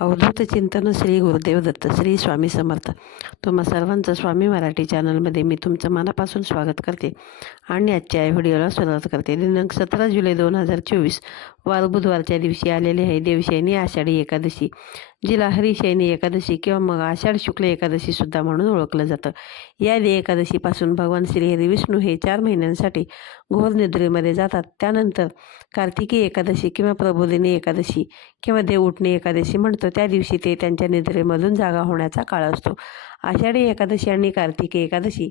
अवधूत चिंतन श्री गुरुदेव दत्त श्री स्वामी समर्थ. तुम्हा सर्वांचं स्वामी मराठी चॅनलमध्ये मी तुमचं मनापासून स्वागत करते आणि आजच्या व्हिडिओला सुरुवात करते. दिनांक सतरा जुलै दोन हजार चोवीस वार बुधवारच्या दिवशी आलेले आहे देवशैनी आषाढी एकादशी. जिला हरिशयनी एकादशी किंवा मग आषाढ शुक्ल एकादशी सुद्धा म्हणून ओळखलं जातं. या एकादशीपासून भगवान श्रीहरी विष्णू हे चार महिन्यांसाठी घोर निद्रेमध्ये जातात. त्यानंतर कार्तिकी एकादशी किंवा प्रबोधिनी एकादशी किंवा देव उठणे एकादशी म्हणतो. त्या दिवशी ते त्यांच्या निद्रेमधून जागा होण्याचा काळ असतो. आषाढी एकादशी आणि कार्तिकी एकादशी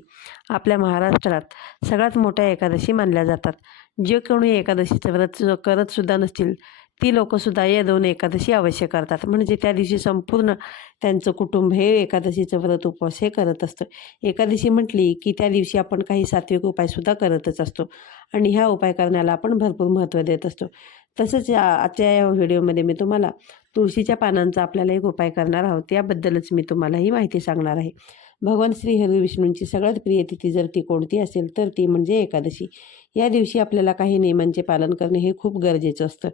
आपल्या महाराष्ट्रात सगळ्यात मोठ्या एकादशी मानल्या जातात. जे कोणी एकादशीचं व्रत करत सुद्धा नसतील ती लोकंसुद्धा या दोन एकादशी अवश्य करतात. म्हणजे त्या दिवशी संपूर्ण त्यांचं कुटुंब हे एकादशीचं व्रत उपवास हे करत असतं. एकादशी म्हटली की त्या दिवशी आपण काही सात्विक उपायसुद्धा करतच असतो. आणि ह्या उपाय करण्याला आपण भरपूर महत्त्व देत असतो. तसंच या आजच्या या व्हिडिओमध्ये मी तुम्हाला तुळशीच्या पानांचा आपल्याला एक उपाय करणार आहोत. याबद्दलच मी तुम्हाला ही माहिती सांगणार आहे. भगवान श्री हरी विष्णूंची सगळ्यात प्रिय तिथी जर ती कोणती असेल तर ती म्हणजे एकादशी. या दिवशी आपल्याला काही नियमांचे पालन करणे हे खूप गरजेचं असतं.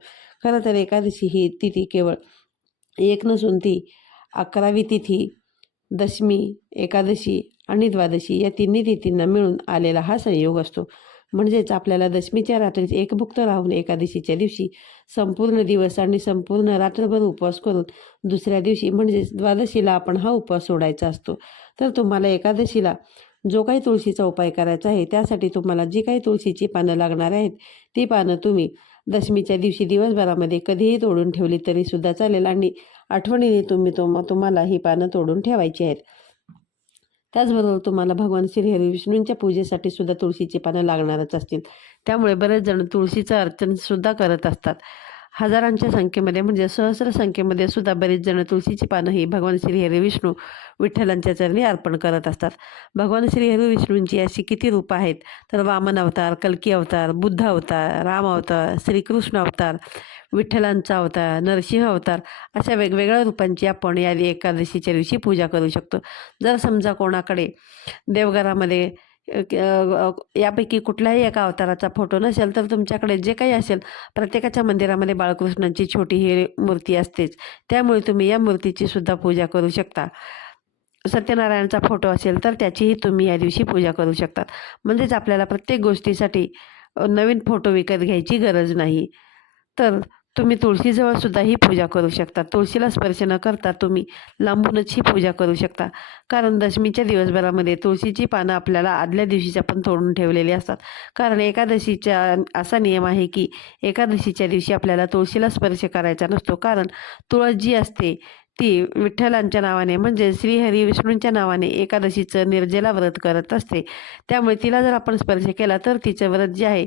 खरं तर एकादशी ही तिथी केवळ एक नसून ती अकरावी तिथी दशमी एकादशी आणि द्वादशी या तिन्ही तिथींना मिळून आलेला हा संयोग असतो. म्हणजेच आपल्याला दशमीच्या रात्रीत एकभुक्त राहून एकादशीच्या दिवशी संपूर्ण दिवस आणि संपूर्ण रात्रभर उपवास करून दुसऱ्या दिवशी म्हणजेच द्वादशीला आपण हा उपवास सोडायचा असतो. तर तुम्हाला एकादशीला जो काही तुळशीचा उपाय करायचा आहे त्यासाठी तुम्हाला जी काही तुळशीची पानं लागणार आहेत ती पानं तुम्ही दशमीच्या दिवशी दिवसभरामध्ये कधीही तोडून ठेवली तरीसुद्धा चालेल आणि आठवणीने तुम्ही तुम तुम्हाला ही पानं तोडून ठेवायची आहेत. त्याचबरोबर तुम्हाला भगवान श्रीहरी विष्णूंच्या पूजेसाठी सुद्धा तुळशीची पानं लागणारच असतील. त्यामुळे बरेच जण तुळशीचं अर्चनसुद्धा करत असतात. हजारांच्या संख्येमध्ये म्हणजे सहस्र संख्येमध्ये सुद्धा बरेच जण तुळशीची पानं ही भगवान श्री हरी विष्णू विठ्ठलांच्या चरणी अर्पण करत असतात. भगवान श्री हरी विष्णूंची अशी किती रूपं आहेत? तर वामन अवतार कल्की अवतार बुद्ध अवतार राम अवतार श्रीकृष्ण अवतार विठ्ठलांचा अवतार नरसिंह अवतार अशा वेगवेगळ्या रूपांची आपण या एकादशीच्या दिवशी पूजा करू शकतो. जर समजा कोणाकडे देवघरामध्ये यापैकी कुठल्याही एका अवताराचा फोटो नसेल तर तुमच्याकडे जे काही असेल प्रत्येकाच्या मंदिरामध्ये बाळकृष्णांची छोटी ही मूर्ती असतेच. त्यामुळे तुम्ही या मूर्तीची सुद्धा पूजा करू शकता. सत्यनारायणचा फोटो असेल तर त्याचीही तुम्ही या दिवशी पूजा करू शकतात म्हणजेच आपल्याला प्रत्येक गोष्टीसाठी नवीन फोटो विकत घ्यायची गरज नाही. तर तुम्ही तुळशीजवळ सुद्धा ही पूजा करू शकता. तुळशीला स्पर्श न करता तुम्ही लांबूनच ही पूजा करू शकता. कारण दशमीच्या दिवसभरामध्ये तुळशीची पानं आपल्याला आदल्या दिवशीच आपण तोडून ठेवलेली असतात. कारण एकादशीच्या असा नियम आहे की एकादशीच्या दिवशी आपल्याला तुळशीला स्पर्श करायचा नसतो. कारण तुळस जी असते ती विठ्ठलांच्या नावाने म्हणजे श्रीहरी विष्णूंच्या नावाने एकादशीचं निर्जला व्रत करत असते. त्यामुळे तिला जर आपण स्पर्श केला तर तिचं व्रत जे आहे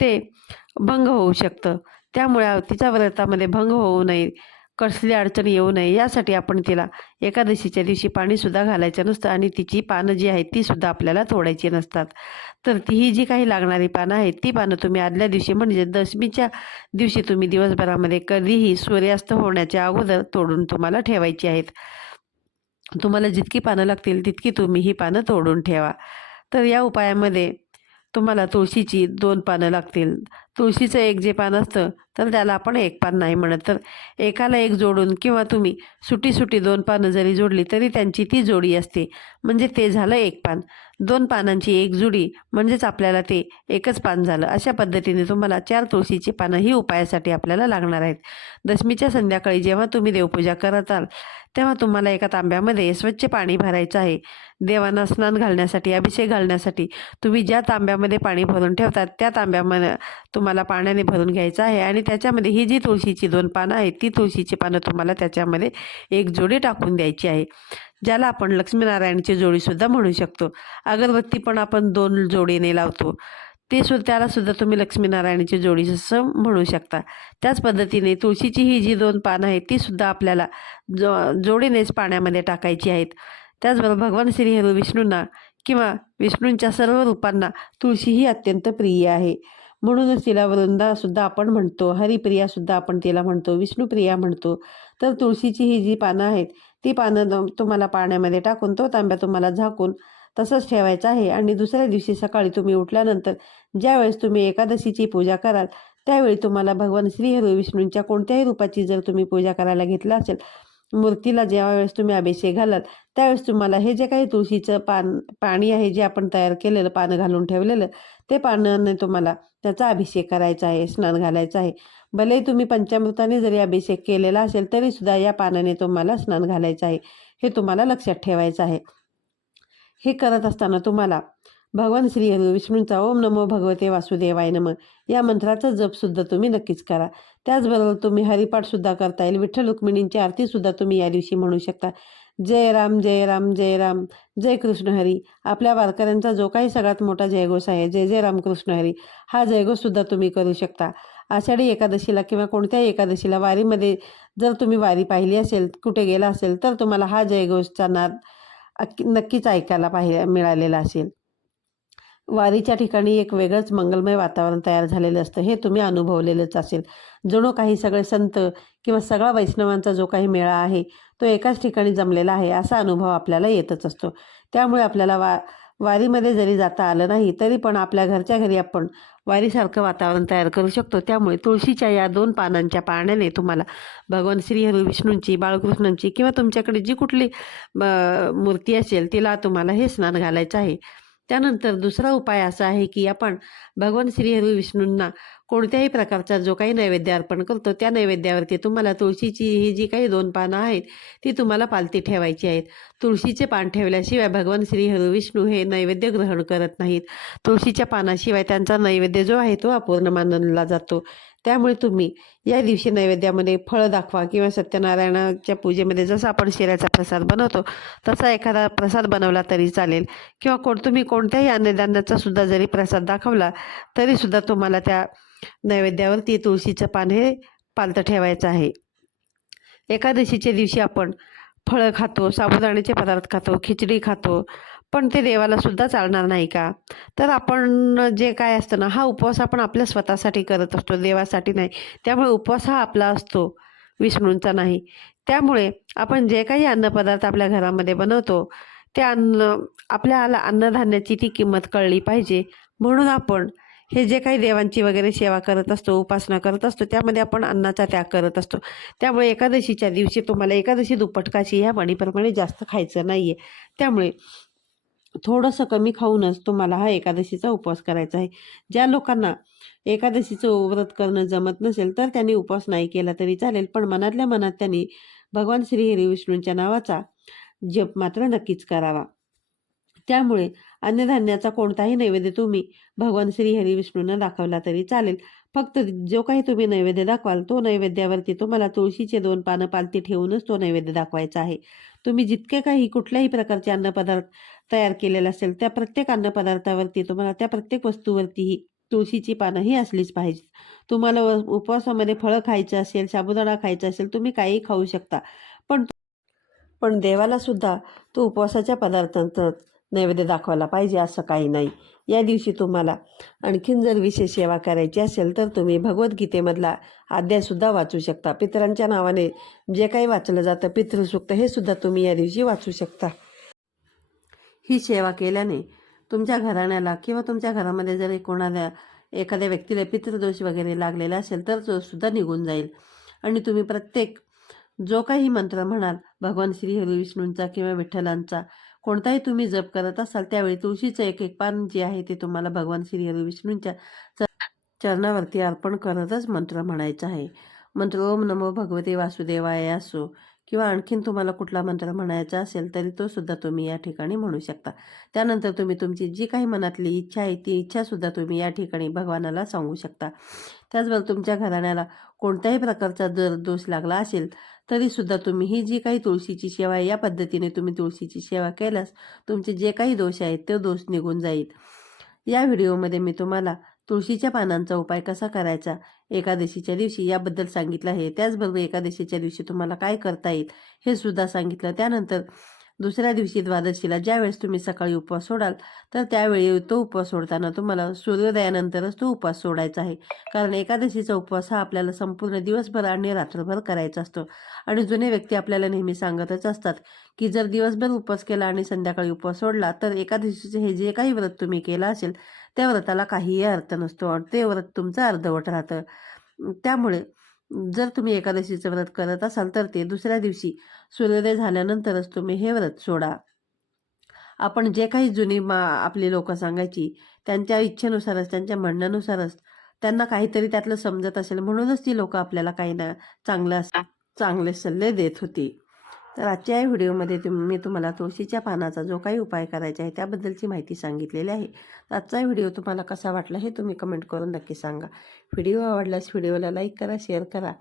ते भंग होऊ शकतं. त्यामुळे तिच्या व्रतामध्ये भंग होऊ नये कसली अडचण येऊ नये यासाठी आपण तिला एकादशीच्या दिवशी पाणीसुद्धा घालायचं नसतं आणि तिची पानं जी आहेत तीसुद्धा आपल्याला तोडायची नसतात. तर ती ही जी काही लागणारी पानं आहेत ती पानं तुम्ही आदल्या दिवशी म्हणजे दशमीच्या दिवशी तुम्ही दिवसभरामध्ये कधीही सूर्यास्त होण्याच्या अगोदर तोडून तुम्हाला ठेवायची आहेत. तुम्हाला जितकी पानं लागतील तितकी तुम्ही ही पानं तोडून ठेवा. तर या उपायामध्ये तुम्हाला तुळशीची दोन पानं लागतील. तुळशीचं एक जे पान असतं तर त्याला आपण एक पान नाही म्हणत. तर एकाला एक जोडून किंवा तुम्ही सुटी सुटी दोन पानं जरी जोडली तरी त्यांची ती जोडी असते. म्हणजे ते झालं एक पान. दोन पानांची एक जुडी म्हणजेच आपल्याला ते एकच पान झालं. अशा पद्धतीने तुम्हाला चार तुळशीची पानं ही उपायासाठी आपल्याला लागणार आहेत. दशमीच्या संध्याकाळी जेव्हा तुम्ही देवपूजा करताल तेव्हा तुम्हाला एका तांब्यामध्ये स्वच्छ पाणी भरायचं आहे. देवांना स्नान घालण्यासाठी अभिषेक घालण्यासाठी तुम्ही ज्या तांब्यामध्ये पाणी भरून ठेवतात त्या तांब्यामध्ये तुम्हाला तुम्हाला पाण्याने भरून घ्यायचं आहे आणि त्याच्यामध्ये ही जी तुळशीची दोन पानं आहेत ती तुळशीची पानं तुम्हाला त्याच्यामध्ये एक जोडी टाकून द्यायची आहे ज्याला आपण लक्ष्मीनारायणची जोडीसुद्धा म्हणू शकतो. अगरबत्ती पण आपण दोन जोडीने लावतो. ते सुद्धा त्यालासुद्धा तुम्ही लक्ष्मीनारायणाची जोडी असं म्हणू शकता. त्याच पद्धतीने तुळशीची ही जी दोन पानं आहेत तीसुद्धा आपल्याला जो जोडीनेच पाण्यामध्ये टाकायची आहेत. त्याचबरोबर भगवान श्रीहरू विष्णूंना किंवा विष्णूंच्या सर्व रूपांना तुळशी ही अत्यंत प्रिय आहे. म्हणूनच तिला वृंदासुद्धा आपण म्हणतो हरिप्रियासुद्धा आपण तिला म्हणतो विष्णुप्रिया म्हणतो. तर तुळशीची ही जी पानं आहेत ती पानं तुम्हाला पाण्यामध्ये टाकून तो तांब्या तुम्हाला झाकून तसंच ठेवायचं आहे. आणि दुसऱ्या दिवशी सकाळी तुम्ही उठल्यानंतर ज्यावेळेस तुम्ही एकादशीची पूजा कराल त्यावेळी तुम्हाला भगवान श्रीहरू विष्णूंच्या कोणत्याही रूपाची जर तुम्ही पूजा करायला घेतलं असेल मूर्तीला ज्यावेळेस तुम्ही अभिषेक घालाल त्यावेळेस तुम्हाला हे जे काही तुळशीचं पान पाणी आहे जे आपण तयार केलेलं पानं घालून ठेवलेलं ते पानाने तुम्हाला त्याचा अभिषेक करायचा आहे स्नान घालायचं आहे. भले तुम्ही पंचामृताने जरी अभिषेक केलेला असेल तरी सुद्धा या पानाने तुम्हाला स्नान घालायचं आहे. हे तुम्हाला लक्षात ठेवायचं आहे. हे करत असताना तुम्हाला भगवान श्री विष्णूंचा ओम नमो भगवते वासुदेवाय नम. या मंत्राचा जपसुद्धा तुम्ही नक्कीच करा. त्याचबरोबर तुम्ही हरिपाठसुद्धा करता येईल. विठ्ठल रुक्मिणींची आरतीसुद्धा तुम्ही या दिवशी म्हणू शकता. जय राम जय राम जय राम. जय कृष्ण हरी. आपल्या वारकऱ्यांचा जो काही सगळ्यात मोठा जयघोष आहे जय जय राम कृष्ण हरी हा जयघोषसुद्धा तुम्ही करू शकता. आषाढी एकादशीला किंवा कोणत्याही एकादशीला वारीमध्ये जर तुम्ही वारी पाहिली असेल कुठे गेला असेल तर तुम्हाला हा जयघोषचा नाद नक्कीच ऐकायला पाहि मिळालेला असेल. वारीच्या ठिकाणी एक वेगळंच मंगलमय वातावरण तयार झालेलं असतं. हे तुम्ही अनुभवलेलंच असेल. जणू काही सगळे संत किंवा सगळा वैष्णवांचा जो काही मेळा आहे तो एकाच ठिकाणी जमलेला आहे असा अनुभव आपल्याला येतच असतो. त्यामुळे आपल्याला वा वारीमध्ये जरी जाता आलं नाही तरी पण आपल्या घरच्या घरी आपण वारीसारखं वातावरण तयार करू शकतो. त्यामुळे तुळशीच्या या दोन पानांच्या पाण्याने तुम्हाला भगवान श्री हरी विष्णूंची बाळकृष्णांची किंवा तुमच्याकडे जी कुठली मूर्ती असेल तिला तुम्हाला हे स्नान घालायचं आहे. त्यानंतर दुसरा उपाय असा आहे की आपण भगवान श्रीहरी विष्णूंना कोणत्याही प्रकारचा जो काही नैवेद्य अर्पण करतो त्या नैवेद्यावरती तुम्हाला तुळशीची ही जी काही दोन पानं आहेत ती तुम्हाला पालती ठेवायची आहेत. तुळशीचे पान ठेवल्याशिवाय भगवान श्रीहरी विष्णू हे नैवेद्य ग्रहण करत नाहीत. तुळशीच्या पानाशिवाय त्यांचा नैवेद्य जो आहे तो अपूर्ण मानला जातो. त्यामुळे तुम्ही या दिवशी नैवेद्यामध्ये फळं दाखवा किंवा सत्यनारायणाच्या पूजेमध्ये जसं आपण शिऱ्याचा प्रसाद बनवतो तसा एखादा प्रसाद बनवला तरी चालेल. किंवा कोण तुम्ही कोणत्याही अन्नदानाचा सुद्धा जरी प्रसाद दाखवला तरी सुद्धा तुम्हाला त्या नैवेद्यावरती तुळशीचं पान हे पालतं ठेवायचं आहे. एकादशीच्या दिवशी आपण फळं खातो साबुदाण्याचे पदार्थ खातो खिचडी खातो पण ते देवाला सुद्धा चालणार नाही का? तर आपण जे काय असतं ना हा उपवास आपण आपल्या स्वतःसाठी करत असतो देवासाठी नाही. त्यामुळे उपवास हा आपला असतो विष्णूंचा नाही. त्यामुळे आपण जे काही अन्नपदार्थ आपल्या घरामध्ये बनवतो ते अन्न आपल्याला अन्नधान्याची ती किंमत कळली पाहिजे. म्हणून आपण हे जे काही देवांची वगैरे सेवा करत असतो उपासना करत असतो त्यामध्ये आपण अन्नाचा त्याग करत असतो. त्यामुळे एकादशीच्या दिवशी तुम्हाला एकादशी दुप्पटकाशी ह्या म्हणीप्रमाणे जास्त खायचं नाही आहे त्यामुळे थोडंसं कमी खाऊनच तुम्हाला हा एकादशीचा उपवास करायचा आहे. ज्या लोकांना एकादशीचं व्रत करणं जमत नसेल तर त्यांनी उपवास नाही केला तरी चालेल पण मनातल्या मनात त्यांनी भगवान श्री हरी विष्णूंच्या नावाचा जप मात्र नक्कीच करावा. त्यामुळे अन्नधान्याचा कोणताही नैवेद्य तुम्ही भगवान श्री हरी विष्णूंना दाखवला तरी चालेल. फक्त जो काही तुम्ही नैवेद्य दाखवाल तो नैवेद्यावरती तुम्हाला तुळशीचे दोन पानं पालती ठेवूनच तो नैवेद्य दाखवायचा आहे. तुम्ही जितके काही कुठल्याही प्रकारचे अन्नपदार्थ तयार केलेला असेल त्या प्रत्येक अन्नपदार्थावरती तुम्हाला त्या प्रत्येक वस्तूवरतीही तुळशीची पानं ही असलीच पाहिजे. तुम्हाला व- उपवासामध्ये फळं खायचं असेल साबुदाणा खायचा असेल तुम्ही काही खाऊ शकता. पण पण देवाला सुद्धा तो उपवासाच्या पदार्थांचा नैवेद्य दाखवायला पाहिजे असं काही नाही. या दिवशी तुम्हाला. आणखीन जर विशेष सेवा करायची असेल तर तुम्ही भगवद्गीतेमधला अध्यायसुद्धा वाचू शकता. पितरांच्या नावाने जे काही वाचलं जातं पितृसूक्त हे सुद्धा तुम्ही या दिवशी वाचू शकता. ही सेवा केल्याने तुमच्या घराण्याला किंवा तुमच्या घरामध्ये जरी कोणाला एखाद्या व्यक्तीला पितृदोष वगैरे लागलेला असेल तर तो सुद्धा निघून जाईल. आणि तुम्ही प्रत्येक जो काही मंत्र म्हणाल भगवान श्री हरी विष्णूंचा किंवा विठ्ठलांचा कोणताही तुम्ही जप करत असाल त्यावेळी तुळशीचं एक एक पान जे आहे ते तुम्हाला भगवान श्री हरी विष्णूंच्या चरणावरती अर्पण करतच मंत्र म्हणायचा आहे. मंत्र ओम नमो भगवते वासुदेवाय असो. किंवा आणखीन तुम्हाला कुठला मंत्र म्हणायचा असेल तरी तो सुद्धा तुम्ही या ठिकाणी म्हणू शकता. त्यानंतर तुम्ही तुमची जी काही मनातली इच्छा आहे ती इच्छासुद्धा तुम्ही या ठिकाणी भगवानाला सांगू शकता. त्याचबरोबर तुमच्या घराण्याला कोणत्याही प्रकारचा जर दोष लागला असेल तरीसुद्धा तुम्ही ही जी काही तुळशीची सेवा आहे या पद्धतीने तुम्ही तुळशीची सेवा केल्यास तुमचे जे काही दोष आहेत ते दोष निघून जाईल. या व्हिडिओमध्ये मी तुम्हाला तुळशीच्या पानांचा उपाय कसा करायचा? एकादशीच्या दिवशी याबद्दल सांगितलं आहे. त्याचबरोबर एकादशीच्या दिवशी तुम्हाला काय करता येईल हे सुद्धा सांगितलं. त्यानंतर दुसऱ्या दिवशी द्वादशीला ज्यावेळेस तुम्ही सकाळी उपवास सोडाल तर त्यावेळी तो उपवास सोडताना तुम्हाला सूर्योदयानंतरच तो उपवास सोडायचा आहे. कारण एकादशीचा उपवास हा आपल्याला संपूर्ण दिवसभर आणि रात्रभर करायचा असतो. आणि जुने व्यक्ती आपल्याला नेहमी सांगतच असतात की जर दिवसभर उपवास केला आणि संध्याकाळी उपवास सोडला तर एकादशीचे हे जे काही व्रत तुम्ही केलं असेल त्या व्रताला काहीही अर्थ नसतो आणि ते व्रत तुमचं अर्धवट राहतं. त्यामुळे जर तुम्ही एकादशीचं व्रत करत असाल तर ते दुसऱ्या दिवशी सूर्योदय झाल्यानंतरच तुम्ही हे व्रत सोडा. आपण जे काही जुनी मा आपली लोक सांगायची त्यांच्या इच्छेनुसारच त्यांच्या म्हणण्यानुसारच त्यांना काहीतरी त्यातलं समजत असेल म्हणूनच ती लोक आपल्याला काही ना चांगलं चांगले सल्ले देत होती. तर आजच्या या व्हिडिओमध्ये तुम मी तुम्हाला तुळशीच्या पानाचा जो काही उपाय करायचा आहे त्याबद्दलची माहिती सांगितलेली आहे. तर आजचा व्हिडिओ तुम्हाला कसा वाटला हे तुम्ही कमेंट करून नक्की सांगा. व्हिडिओ आवडल्यास व्हिडिओला लाईक करा शेअर करा.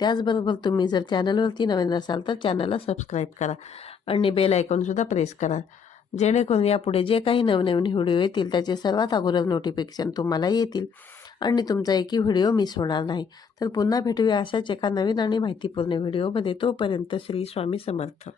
त्याचबरोबर तुम्ही जर चॅनलवरती नवीन असाल तर चॅनलला सबस्क्राईब करा आणि बेल आयकॉनसुद्धा प्रेस करा. जेणेकरून यापुढे जे काही नवनवीन व्हिडिओ येतील त्याचे सर्वात अगोदर नोटिफिकेशन तुम्हाला येतील. आणि तुमचा एकही व्हिडिओ मिस होणार नाही. तर पुन्हा भेटूया अशाच एका नवीन आणि माहितीपूर्ण व्हिडिओमध्ये. तोपर्यंत श्री स्वामी समर्थ.